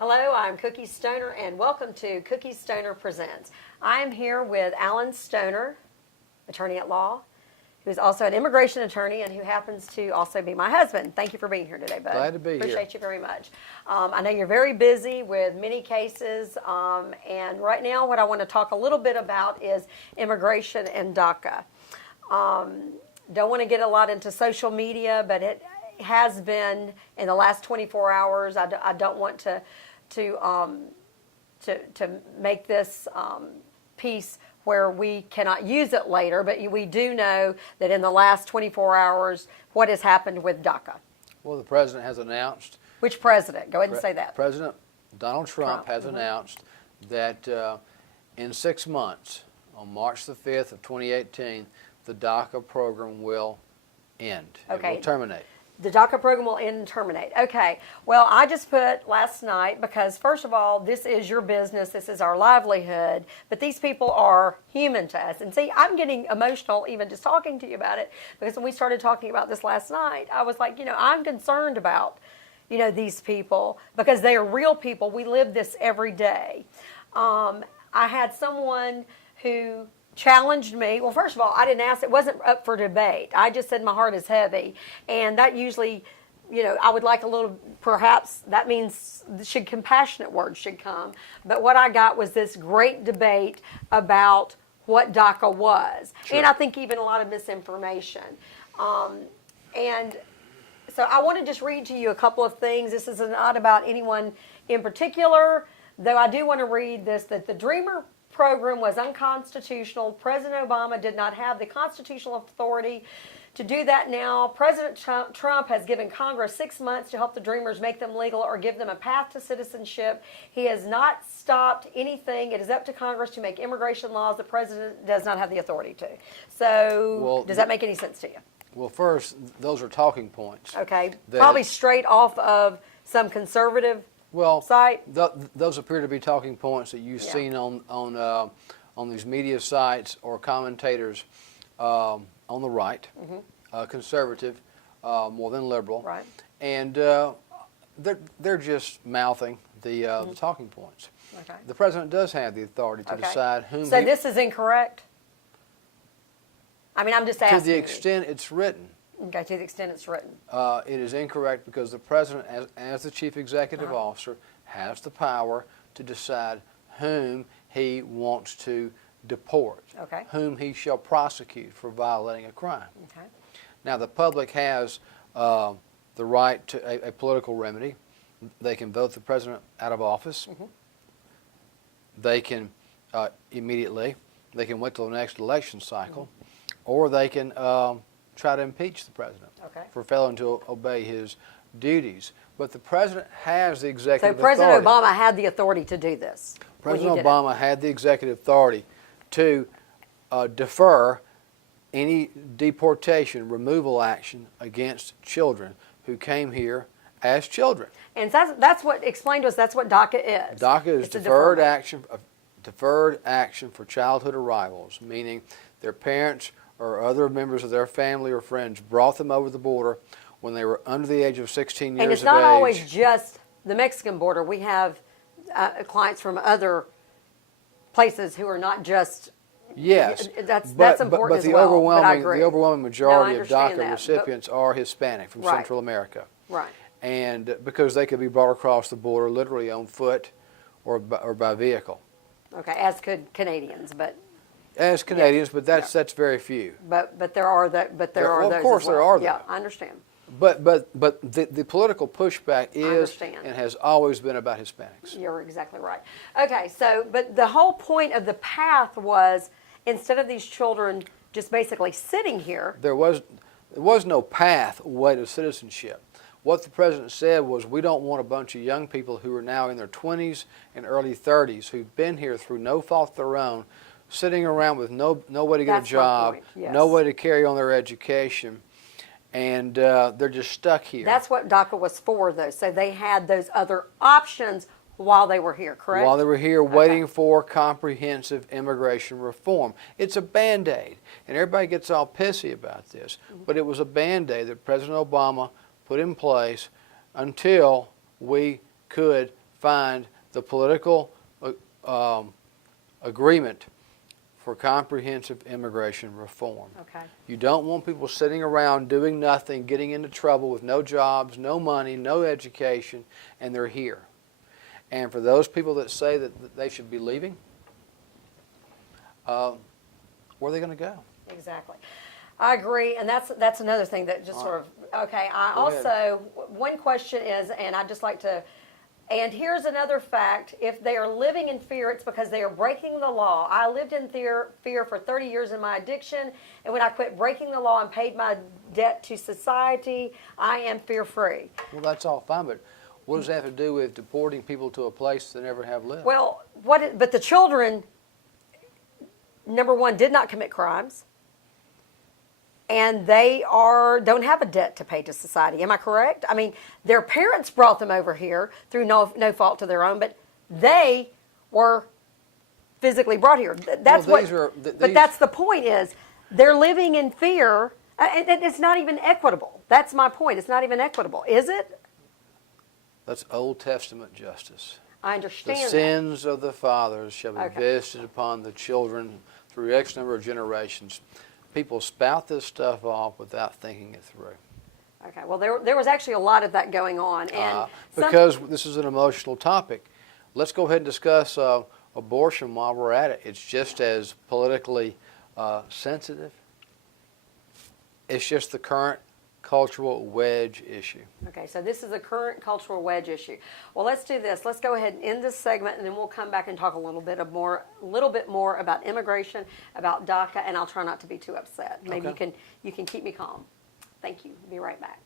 Hello, I'm Cookie Stoner, and welcome to Cookie Stoner Presents. I am here with Alan Stoner, attorney at law, who is also an immigration attorney and who happens to also be my husband. Thank you for being here today, bud. Glad to be here. Appreciate you very much. I know you're very busy with many cases, and right now what I want to talk a little bit about is immigration and DACA. Don't want to get a lot into social media, but it has been in the last 24 hours. I don't want to make this piece where we cannot use it later, but we do know that in the last 24 hours, what has happened with DACA. Well, the president has announced. Which president? Go ahead and say that. President Donald Trump has announced that in 6 months, on March the 5th of 2018, the DACA program will end. Okay. It will terminate. The DACA program will end and terminate. Okay. Well, I just put last night because, first of all, this is your business. This is our livelihood. But these people are human to us. And see, I'm getting emotional even just talking to you about it because when we started talking about this last night, I was like, I'm concerned about, these people because they are real people. We live this every day. I had someone who challenged me. Well, first of all, I didn't ask. It wasn't up for debate. I just said my heart is heavy. And that usually, I would like a little, perhaps that means compassionate words should come. But what I got was this great debate about what DACA was. Sure. And I think even a lot of misinformation. And so I want to just read to you a couple of things. This is not about anyone in particular, though I do want to read this, that the Dreamer program was unconstitutional. President Obama did not have the constitutional authority to do that now. President Trump has given Congress 6 months to help the Dreamers make them legal or give them a path to citizenship. He has not stopped anything. It is up to Congress to make immigration laws. The president does not have the authority to. So, does that make any sense to you? Well, first, those are talking points. Okay. Probably straight off of some conservative site. Those appear to be talking points that you've seen on these media sites or commentators on the right, conservative, more than liberal, right? And they're just mouthing the talking points. Okay. The president does have the authority to decide whom. So this is incorrect. I mean, I'm just asking. To the extent it's written. Okay, to the extent it's written. It is incorrect because the president, as the chief executive officer, has the power to decide whom he wants to deport, whom he shall prosecute for violating a crime. Okay. Now, the public has the right to a political remedy. They can vote the president out of office. They can immediately, they can wait till the next election cycle, or they can try to impeach the president for failing to obey his duties. But the president has the executive authority. So President Obama had the authority to do this. President Obama had the executive authority to defer any deportation, removal action against children who came here as children. And that's what explained to us. That's what DACA is. DACA is deferred action for childhood arrivals, meaning their parents or other members of their family or friends brought them over the border when they were under the age of 16 years of age. And it's not always just the Mexican border. We have clients from other places who are not just. Yes, that's important but as well. The overwhelming majority of DACA recipients are Hispanic from Central America. Right. And because they could be brought across the border literally on foot or by vehicle. Okay, as could Canadians, but. As Canadians, but that's very few. But there are that. But there are those. Of course, there are those. Yeah, I understand. But the political pushback is and has always been about Hispanics. You're exactly right. Okay, so but the whole point of the path was instead of these children just basically sitting here, there was no pathway to citizenship. What the president said was, we don't want a bunch of young people who are now in their 20s and early 30s who've been here through no fault of their own, sitting around with no way to get a job, no way to carry on their education, and they're just stuck here. That's what DACA was for, though. So they had those other options while they were here, correct? While they were here waiting for comprehensive immigration reform. It's a Band-Aid, and everybody gets all pissy about this, but it was a Band-Aid that President Obama put in place until we could find the political agreement for comprehensive immigration reform. Okay. You don't want people sitting around doing nothing, getting into trouble with no jobs, no money, no education, and they're here. And for those people that say that they should be leaving, where are they going to go? Exactly. I agree, and that's another thing that just sort of, okay, I Go ahead. also, one question is, and I'd just like to, and here's another fact, if they are living in fear, it's because they are breaking the law. I lived in fear for 30 years in my addiction, and when I quit breaking the law and paid my debt to society, I am fear-free. Well, that's all fine, but what does that have to do with deporting people to a place they never have lived? Well, but the children, number one, did not commit crimes, and they don't have a debt to pay to society. Am I correct? I mean, their parents brought them over here through no fault of their own, but they were physically brought here. That's but that's the point is they're living in fear, and it's not even equitable. That's my point. It's not even equitable, is it? That's Old Testament justice. I The understand that. sins of the fathers shall be Okay. visited upon the children through X number of generations. People spout this stuff off without thinking it through. Okay, well, there was actually a lot of that going on. And Because this is an emotional topic, let's go ahead and discuss abortion while we're at it. It's just as politically sensitive. It's just the current cultural wedge issue. Okay, so this is a current cultural wedge issue. Well, let's do this. Let's go ahead and end this segment, and then we'll come back and talk a little bit more about immigration, about DACA, and I'll try not to be too upset. Maybe Okay. you can keep me calm. Thank you. Be right back.